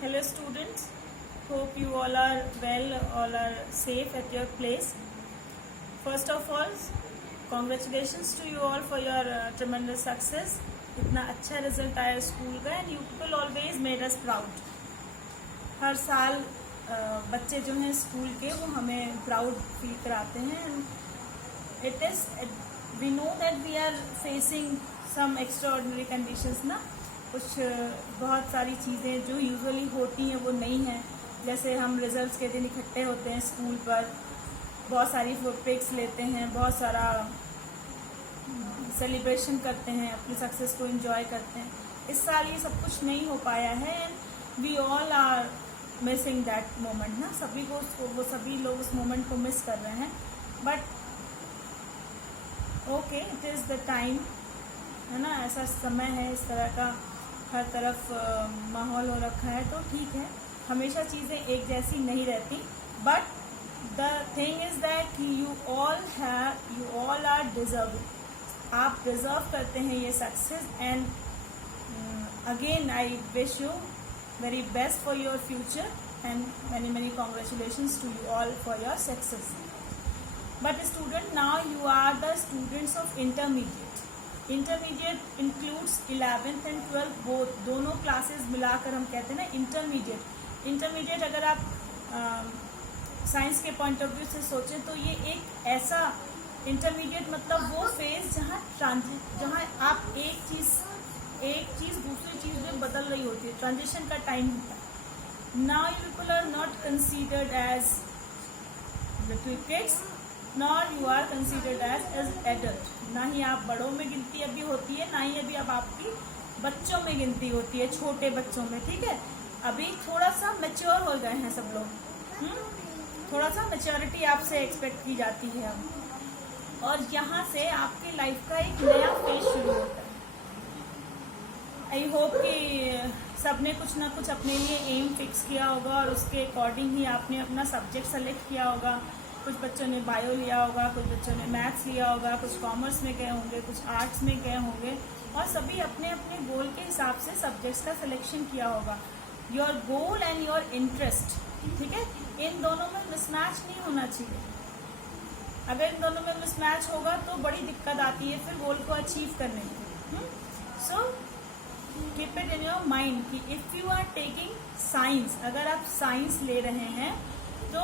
Hello students, hope you all are well, all are safe at your place. First of all, congratulations to you all for your tremendous success. इतना अच्छा result आया school का and you people always made us proud. हर साल बच्चे जो हैं school के वो हमें प्राउड फील कराते हैं. It is we know that we are facing some extraordinary conditions ना. कुछ बहुत सारी चीज़ें जो यूजुअली होती हैं वो नहीं हैं. जैसे हम रिजल्ट्स के दिन इकट्ठे होते हैं स्कूल पर, बहुत सारी पिक्स लेते हैं, बहुत सारा सेलिब्रेशन करते हैं, अपनी सक्सेस को एंजॉय करते हैं. इस साल ये सब कुछ नहीं हो पाया है and we all are missing that moment ना. सभी लोग उस मोमेंट को मिस कर रहे हैं. But okay, it is the time है ना. ऐसा समय है, इस तरह का हर तरफ माहौल हो रखा है तो ठीक है. हमेशा चीज़ें एक जैसी नहीं रहती. But the thing is that you all are deserving. आप डिजर्व करते हैं ये success and again I wish you very best for your future and many congratulations to you all for your success. But student, now you are the students of intermediate. Intermediate includes 11th and 12th both, दोनों classes मिलाकर हम कहते हैं ना intermediate. Intermediate अगर आप science के point of view से सोचें तो ये एक ऐसा इंटरमीडिएट मतलब वो फेज जहाँ आप एक चीज दूसरी चीज में बदल रही होती है. ट्रांजिशन का टाइम होता है. Now you people are not considered as little kids nor you are considered as adult. ना ही आप बड़ों में गिनती अभी होती है, ना ही अभी अब आपकी बच्चों में गिनती होती है, छोटे बच्चों में. ठीक है, अभी थोड़ा सा मैच्योर हो गए हैं सब लोग. थोड़ा सा मैच्योरिटी आपसे एक्सपेक्ट की जाती है अब. और यहाँ से आपकी लाइफ का एक नया फेज शुरू होता है. आई होप कि सबने कुछ ना कुछ अपने लिए एम फिक्स किया होगा और उसके अकॉर्डिंग ही आपने अपना सब्जेक्ट सेलेक्ट किया होगा. कुछ बच्चों ने बायो लिया होगा, कुछ बच्चों ने मैथ्स लिया होगा, कुछ कॉमर्स में गए होंगे, कुछ आर्ट्स में गए होंगे और सभी अपने अपने गोल के हिसाब से सब्जेक्ट्स का सिलेक्शन किया होगा. Your goal and your interest, ठीक है, इन दोनों में मिसमैच नहीं होना चाहिए. अगर इन दोनों में मिसमैच होगा तो बड़ी दिक्कत आती है फिर गोल को अचीव करने में. So keep it in your mind कि if you are taking science, अगर आप साइंस ले रहे हैं तो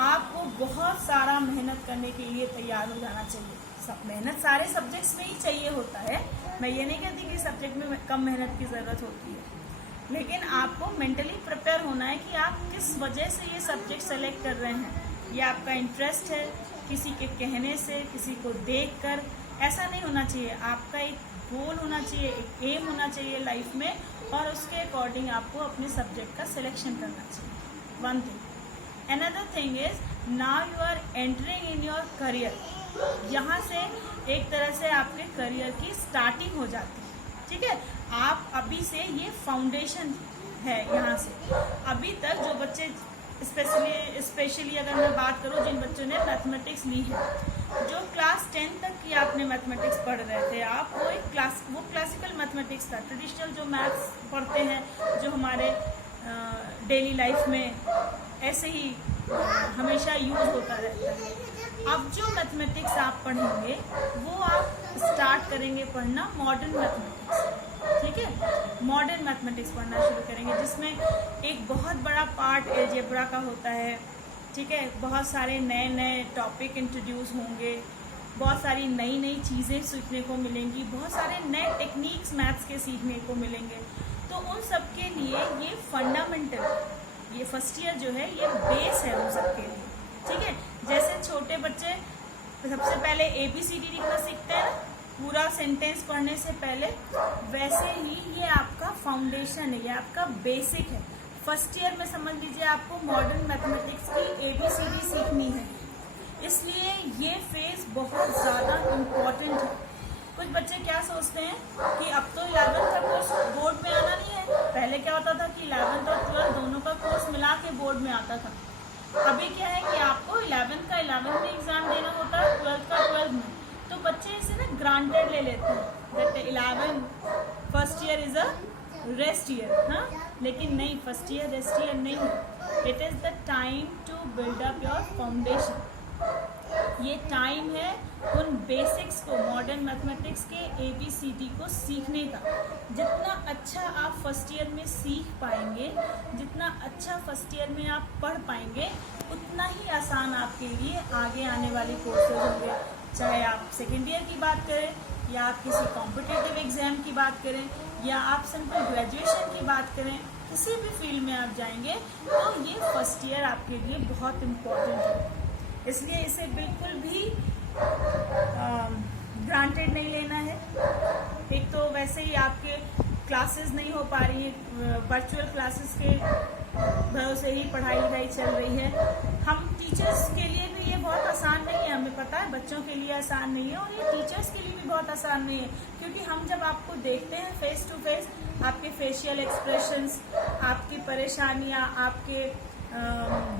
आपको बहुत सारा मेहनत करने के लिए तैयार हो जाना चाहिए. सब मेहनत सारे सब्जेक्ट्स में ही चाहिए होता है. मैं ये नहीं कहती कि सब्जेक्ट में कम मेहनत की ज़रूरत होती है, लेकिन आपको मेंटली प्रिपेयर होना है कि आप किस वजह से ये सब्जेक्ट सेलेक्ट कर रहे हैं. ये आपका इंटरेस्ट है, किसी के कहने से, किसी को देख कर, ऐसा नहीं होना चाहिए. आपका एक गोल होना चाहिए, एक एम होना चाहिए लाइफ में और उसके अकॉर्डिंग आपको अपने सब्जेक्ट का सिलेक्शन करना चाहिए. One thing. Another thing is now you are entering in your career. यहाँ से एक तरह से आपके करियर की स्टार्टिंग हो जाती है. ठीक है, आप अभी से ये फाउंडेशन है. यहाँ से अभी तक जो बच्चे स्पेशली अगर मैं बात करूँ जिन बच्चों ने मैथमेटिक्स ली है, जो क्लास 10 तक की आपने मैथमेटिक्स पढ़ रहे थे आप, वो क्लासिकल मैथमेटिक्स था. ट्रेडिशनल जो मैथ्स पढ़ते हैं जो हमारे डेली लाइफ में ऐसे ही हमेशा यूज होता रहता है. अब जो मैथमेटिक्स आप पढ़ेंगे वो आप स्टार्ट करेंगे पढ़ना मॉडर्न मैथमेटिक्स. ठीक है, मॉडर्न मैथमेटिक्स पढ़ना शुरू करेंगे जिसमें एक बहुत बड़ा पार्ट एलजेब्रा का होता है. ठीक है, बहुत सारे नए नए टॉपिक इंट्रोड्यूस होंगे, बहुत सारी नई नई चीज़ें सीखने को मिलेंगी, बहुत सारे नए टेक्निक्स मैथ्स के सीखने को मिलेंगे. तो उन सब के लिए ये फंडामेंटल, ये फर्स्ट ईयर जो है ये बेस है उन सब के लिए. ठीक है, जैसे छोटे बच्चे सबसे पहले ABCD लिखना सीखते हैं ना पूरा सेंटेंस पढ़ने से पहले, वैसे ही ये आपका फाउंडेशन है, ये आपका बेसिक है. फर्स्ट ईयर में समझ लीजिए आपको मॉडर्न मैथमेटिक्स की ABCD सीखनी है. इसलिए ये फेज बहुत ज़्यादा इम्पोर्टेंट है. कुछ बच्चे क्या सोचते हैं कि अब तो 11th का कोर्स बोर्ड में आना नहीं है. पहले क्या होता था कि 11th और 12th दोनों का कोर्स मिला के बोर्ड में आता था. अभी क्या है कि आपको 11th का 11th में एग्जाम देना होता है, 12th का 12th में. तो बच्चे इसे ना ग्रांटेड ले लेते हैं that 11 first year is a rest year, हाँ, लेकिन नहीं, फर्स्ट ईयर रेस्ट ईयर नहीं है। It is the time to build up your foundation. ये टाइम है उन बेसिक्स को, मॉडर्न मैथमेटिक्स के ABCD को सीखने का। जितना अच्छा आप फर्स्ट ईयर में सीख पाएंगे, जितना अच्छा फर्स्ट ईयर में आप पढ़ पाएंगे, उतना ही आसान आपके लिए आगे आने वाले कोर्सेज होंगे। चाहे आप सेकेंड ईयर की बात करें, या आप किसी कॉम्पिटिटिव एग्जाम की बात करें, या आप सिंपल ग्रेजुएशन की बात करें, किसी भी फील्ड में आप जाएंगे तो ये फर्स्ट ईयर आपके लिए बहुत इम्पोर्टेंट है। इसलिए इसे बिल्कुल भी ग्रांटेड नहीं लेना है। एक तो वैसे ही आपके क्लासेस नहीं हो पा रही हैं, वर्चुअल क्लासेस के भरोसे ही पढ़ाई लिखाई चल रही है। हम टीचर्स के लिए भी ये बहुत आसान नहीं है, हमें पता है बच्चों के लिए आसान नहीं है, और ये टीचर्स के लिए भी बहुत आसान नहीं है, क्योंकि हम जब आपको देखते हैं फेस टू फेस, आपके फेशियल एक्सप्रेशंस, आपकी परेशानियाँ, आपके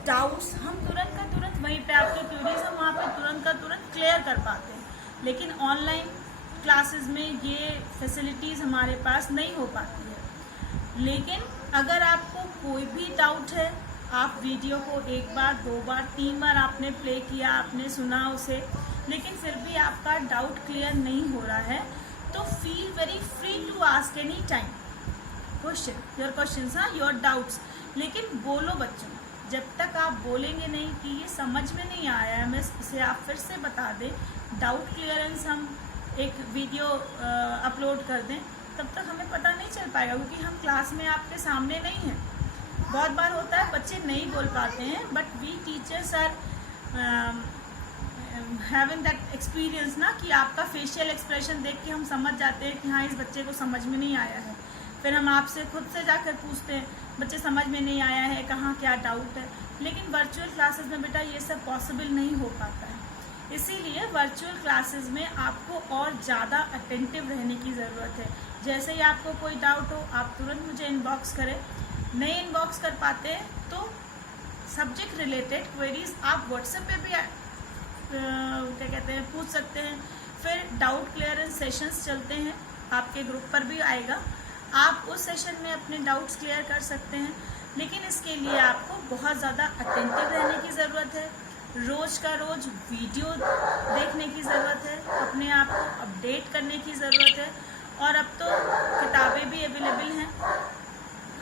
डाउट्स, हम तुरंत का तुरंत वहीं पे, आपके क्वेरीज हम वहाँ पे तुरंत का तुरंत क्लियर कर पाते हैं। लेकिन ऑनलाइन क्लासेस में ये फैसिलिटीज़ हमारे पास नहीं हो पाती है। लेकिन अगर आपको कोई भी डाउट है, आप वीडियो को एक बार, दो बार, तीन बार आपने प्ले किया, आपने सुना उसे, लेकिन फिर भी आपका डाउट क्लियर नहीं हो रहा है, तो feel very free to ask any time your questions, हाँ, योर डाउट्स। लेकिन बोलो बच्चों, जब तक आप बोलेंगे नहीं कि ये समझ में नहीं आया है, मैं इसे आप फिर से बता दें, डाउट क्लियरेंस हम एक वीडियो अपलोड कर दें, तब तक हमें पता नहीं चल पाएगा, क्योंकि हम क्लास में आपके सामने नहीं हैं। बहुत बार होता है बच्चे नहीं बोल पाते हैं, but we teachers are having that experience ना, कि आपका फेशियल एक्सप्रेशन देख के हम समझ जाते हैं कि हाँ, इस बच्चे को समझ में नहीं आया है। फिर हम आपसे खुद से जाकर पूछते हैं, बच्चे समझ में नहीं आया है, कहाँ क्या डाउट है। लेकिन वर्चुअल क्लासेस में बेटा ये सब पॉसिबल नहीं हो पाता है। इसीलिए वर्चुअल क्लासेस में आपको और ज़्यादा अटेंटिव रहने की ज़रूरत है। जैसे ही आपको कोई डाउट हो, आप तुरंत मुझे इनबॉक्स करें। नहीं इनबॉक्स कर पाते हैं तो सब्जेक्ट रिलेटेड क्वेरीज आप व्हाट्सएप पे भी क्या कहते हैं पूछ सकते हैं। फिर डाउट क्लियरेंस सेशंस चलते हैं, आपके ग्रुप पर भी आएगा, आप उस सेशन में अपने डाउट्स क्लियर कर सकते हैं। लेकिन इसके लिए आपको बहुत ज़्यादा अटेंटिव रहने की ज़रूरत है, रोज़ का रोज़ वीडियो देखने की ज़रूरत है, अपने आप को अपडेट करने की ज़रूरत है। और अब तो किताबें भी अवेलेबल हैं,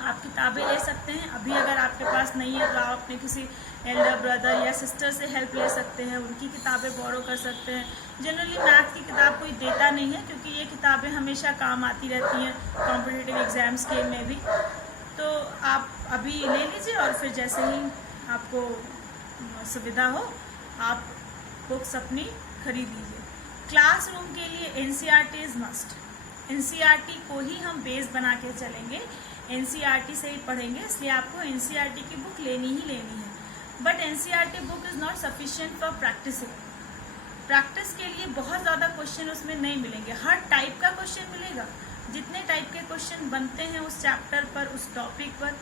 आप किताबें ले सकते हैं। अभी अगर आपके पास नहीं है तो आप अपने किसी एल्डर ब्रदर या सिस्टर से हेल्प ले सकते हैं, उनकी किताबें बोरो कर सकते हैं। जनरली मैथ की किताब कोई देता नहीं है, क्योंकि ये किताबें हमेशा काम आती रहती हैं कॉम्पिटिटिव एग्जाम्स के में भी। तो आप अभी ले लीजिए, और फिर जैसे ही आपको सुविधा हो आप बुक्स अपनी खरीद लीजिए। क्लासरूम के लिए NCERT इज़ मस्ट। NCERT को ही हम बेस बना के चलेंगे, NCERT से ही पढ़ेंगे, इसलिए आपको NCERT की बुक लेनी ही लेनी है। But NCERT book is not sufficient for practicing. Practice के लिए बहुत ज़्यादा क्वेश्चन उसमें नहीं मिलेंगे, हर टाइप का क्वेश्चन मिलेगा। जितने टाइप के क्वेश्चन बनते हैं उस चैप्टर पर, उस टॉपिक पर,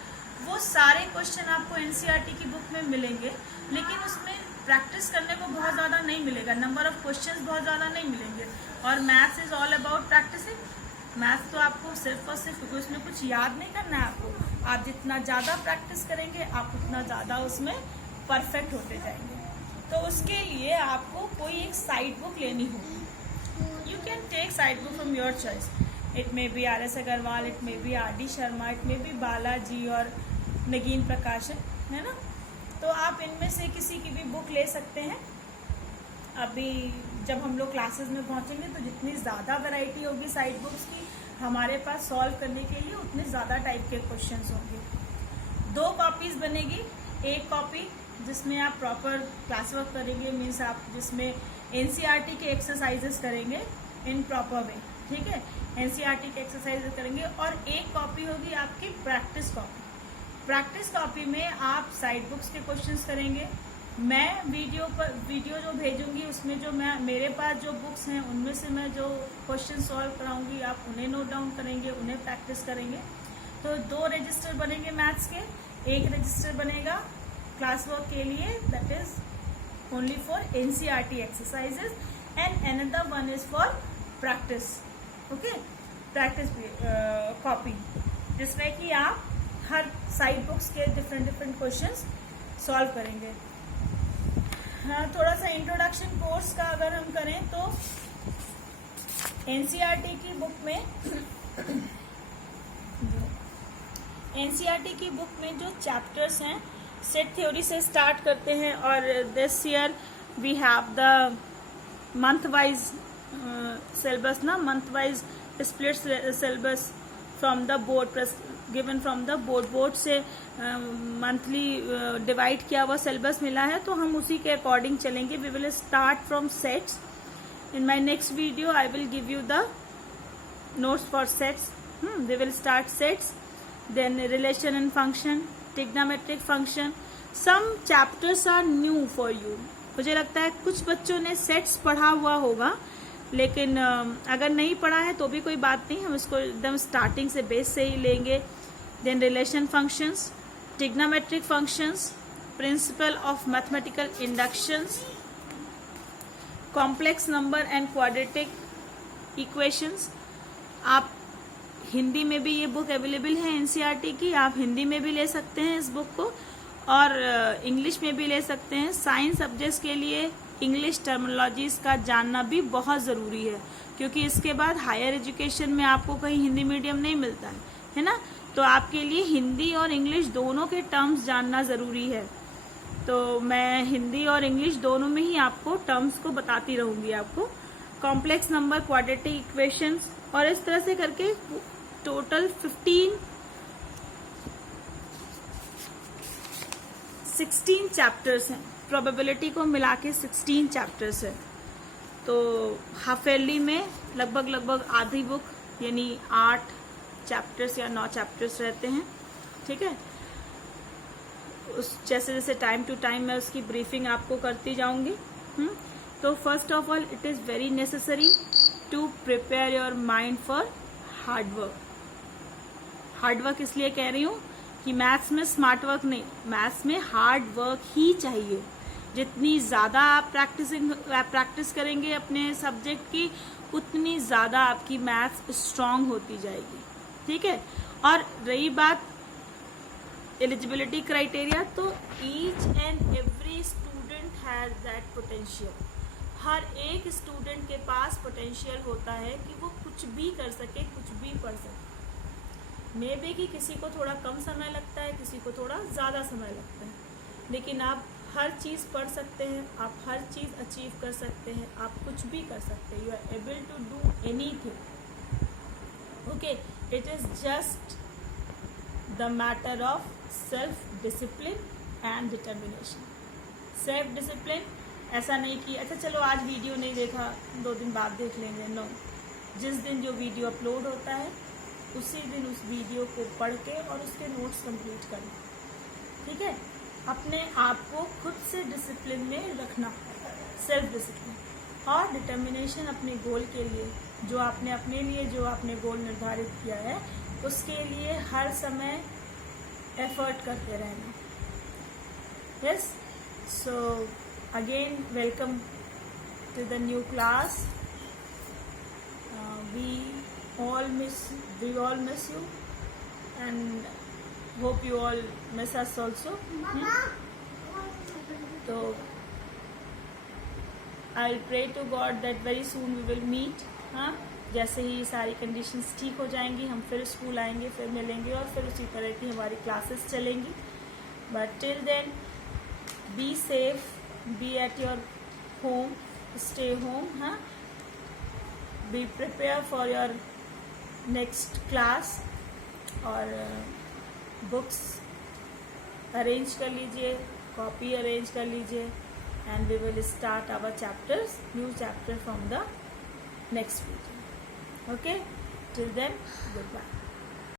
वो सारे क्वेश्चन आपको NCERT की बुक में मिलेंगे। लेकिन उसमें प्रैक्टिस करने को बहुत ज़्यादा नहीं मिलेगा, नंबर ऑफ क्वेश्चंस बहुत ज़्यादा नहीं मिलेंगे। और maths is all about practicing. Maths तो आपको सिर्फ और सिर्फ, क्योंकि उसमें कुछ याद नहीं करना है आपको, आप जितना ज़्यादा प्रैक्टिस करेंगे आप उतना ज़्यादा उसमें परफेक्ट होते जाएंगे। तो उसके लिए आपको कोई एक साइड बुक लेनी होगी। You can take side book from your choice. It may be RS Agarwal, it may be RD Sharma, it may be Balaji और नगीन प्रकाशन, है ना। तो आप इनमें से किसी की भी बुक ले सकते हैं। अभी जब हम लोग क्लासेस में पहुंचेंगे तो जितनी ज़्यादा वैरायटी होगी साइड बुक्स की हमारे पास सॉल्व करने के लिए, उतने ज़्यादा टाइप के क्वेश्चंस होंगे। 2 कॉपीज़ बनेगी, एक कॉपी जिसमें आप प्रॉपर क्लास वर्क करेंगे, मीन्स आप जिसमें NCERT के एक्सरसाइजेस करेंगे इन प्रॉपर वे, ठीक है, NCERT के एक्सरसाइजेस करेंगे। और एक कॉपी होगी आपकी प्रैक्टिस कॉपी। प्रैक्टिस कॉपी में आप साइड बुक्स के क्वेश्चंस करेंगे। मैं वीडियो जो भेजूंगी उसमें जो मेरे पास जो बुक्स हैं उनमें से मैं जो क्वेश्चन सॉल्व कराऊंगी आप उन्हें नोट डाउन करेंगे, उन्हें प्रैक्टिस करेंगे। तो 2 रजिस्टर बनेंगे मैथ्स के, एक रजिस्टर बनेगा क्लास वर्क के लिए, that is only for NCERT exercises, and another one is for practice, okay, practice copy. जिसमें कि आप हर साइड बुक्स के डिफरेंट क्वेश्चंस सॉल्व करेंगे। हाँ, थोड़ा सा इंट्रोडक्शन कोर्स का अगर हम करें तो एनसीईआरटी की बुक में जो चैप्टर्स हैं सेट थ्योरी से स्टार्ट करते हैं, और this year we have the month wise syllabus ना, month wise split syllabus from the board given from the board से मंथली डिवाइड किया हुआ सिलेबस मिला है, तो हम उसी के अकॉर्डिंग चलेंगे। We will start from sets. In my next video, I will give you the notes for sets. We will start sets, then relation and function, trigonometric function. Some chapters are new for you. मुझे लगता है कुछ बच्चों ने sets पढ़ा हुआ होगा, लेकिन अगर नहीं पढ़ा है तो भी कोई बात नहीं, हम इसको एकदम स्टार्टिंग से बेस से ही लेंगे। Then relation functions, trigonometric functions, principle of mathematical inductions, complex number and quadratic equations. आप हिंदी में भी ये बुक अवेलेबल है एनसीईआरटी की, आप हिंदी में भी ले सकते हैं इस बुक को, और इंग्लिश में भी ले सकते हैं। साइंस सब्जेक्ट्स के लिए इंग्लिश टर्मिनोलॉजीज का जानना भी बहुत ज़रूरी है, क्योंकि इसके बाद हायर एजुकेशन में आपको कहीं हिंदी मीडियम नहीं मिलता है ना, तो आपके लिए हिंदी और इंग्लिश दोनों के टर्म्स जानना ज़रूरी है। तो मैं हिंदी और इंग्लिश दोनों में ही आपको टर्म्स को बताती रहूंगी आपको। कॉम्प्लेक्स नंबर, क्वाड्रेटिक इक्वेशंस, और इस तरह से करके टोटल 16 चैप्टर्स हैं। प्रोबेबिलिटी को मिला के 16 चैप्टर्स है। तो हाफ ईयरली में लगभग आधी बुक यानी 8 चैप्टर्स या 9 चैप्टर्स रहते हैं। ठीक है, उस जैसे टाइम टू टाइम मैं उसकी ब्रीफिंग आपको करती जाऊंगी। तो first of all it is very necessary to prepare your mind for hard work. Hard work इसलिए कह रही हूँ कि मैथ्स में स्मार्ट वर्क नहीं, मैथ्स में हार्ड वर्क ही चाहिए। जितनी ज़्यादा आप प्रैक्टिस करेंगे अपने सब्जेक्ट की, उतनी ज़्यादा आपकी मैथ्स स्ट्रांग होती जाएगी। ठीक है, और रही बात एलिजिबिलिटी क्राइटेरिया, तो each and every student has that potential. हर एक स्टूडेंट के पास पोटेंशियल होता है कि वो कुछ भी कर सके, कुछ भी पढ़ सके। मे बी कि किसी को थोड़ा कम समय लगता है, किसी को थोड़ा ज़्यादा समय लगता है, लेकिन आप हर चीज़ पढ़ सकते हैं, आप हर चीज़ अचीव कर सकते हैं, आप कुछ भी कर सकते हैं। You are able to do anything. Okay, it is just the matter of self discipline and determination. Self discipline ऐसा नहीं कि अच्छा चलो आज वीडियो नहीं देखा 2 दिन बाद देख लेंगे, नो। जिस दिन जो वीडियो अपलोड होता है उसी दिन उस वीडियो को पढ़ के और उसके नोट्स कंप्लीट करें। ठीक है, अपने आप को खुद से डिसिप्लिन में रखना, सेल्फ डिसिप्लिन और डिटर्मिनेशन अपने गोल के लिए, जो आपने अपने लिए जो आपने गोल निर्धारित किया है उसके लिए हर समय एफर्ट करते रहना। Yes, so again welcome to the new class. we all miss you and hope you all miss us also. So I'll pray to God that very soon we will meet. हाँ, जैसे ही सारी conditions ठीक हो जाएंगी हम फिर school आएंगे, फिर मिलेंगे और फिर उसी तरह की हमारी क्लासेस चलेंगी। But till then be safe, be at your home, stay home. हाँ, be prepare for your next class और बुक्स अरेंज कर लीजिए, कॉपी अरेंज कर लीजिए, and we will start our chapters, new chapter from the next video. Okay, till then, goodbye.